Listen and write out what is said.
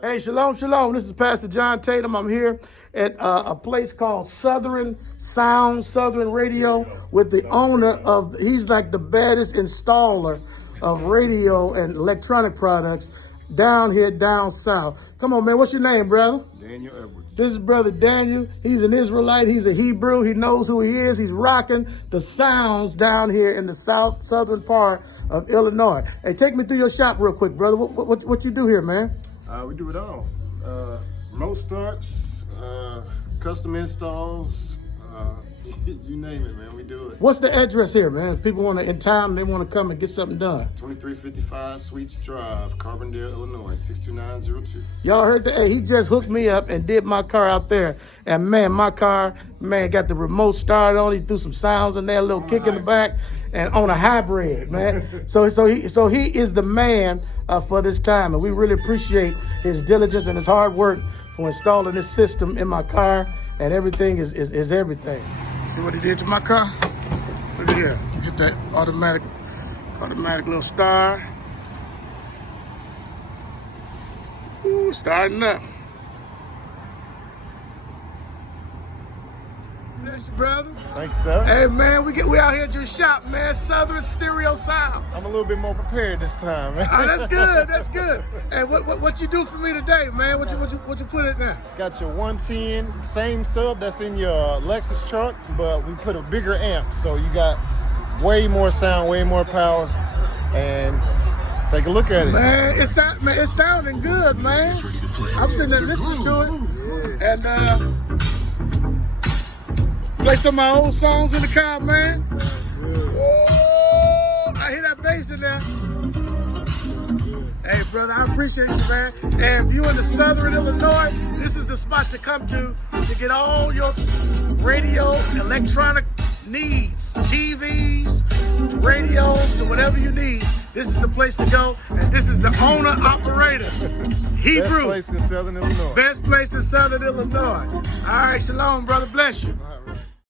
Hey, shalom, shalom. This is Pastor John Tatum. I'm here at a place called Southern Sound, Southern Radio, with the owner of, he's like the baddest installer of radio and electronic products down here, down south. Come on, man. What's your name, brother? Daniel Edwards. This is Brother Daniel. He's an Israelite. He's a Hebrew. He knows who he is. He's rocking the sounds down here in the southern part of Illinois. Hey, take me through your shop real quick, brother. What you do here, man? We do it all. Remote starts, custom installs, you name it, man. We do it. What's the address here, man? If people want to, in time, they want to come and get something done. 2355 Sweets Drive, Carbondale, Illinois, 62902. Y'all heard that? Hey, he just hooked me up and did my car out there. And man, my car, man, got the remote start on. He threw some sounds in there, a little kick in the back, and on a hybrid, man. so he is the man for this time, and we really appreciate his diligence and his hard work for installing this system in my car. And everything is everything. See what he did to my car? Look at here. Get that automatic little start. Ooh, starting up. Bless you, brother. Thanks, sir. Hey, man, we out here at your shop, man. Southern Stereo Sound. I'm a little bit more prepared this time, man. Oh, that's good. That's good. Hey, what you do for me today, man? What you put it now? Got your 110, same sub that's in your Lexus truck, but we put a bigger amp, so you got way more sound, way more power, and take a look at it. Man, it's sounding good, man. I'm sitting there listening to it, and play some of my old songs in the car, man. Oh, I hear that bass in there. Hey, brother, I appreciate you, man. And if you're in the Southern Illinois, this is the spot to come to get all your radio, electronic needs, TVs, radios, to whatever you need. This is the place to go, and this is the owner operator, Hebrew. Best place in Southern Illinois. Best place in Southern Illinois. All right, shalom, brother. Bless you.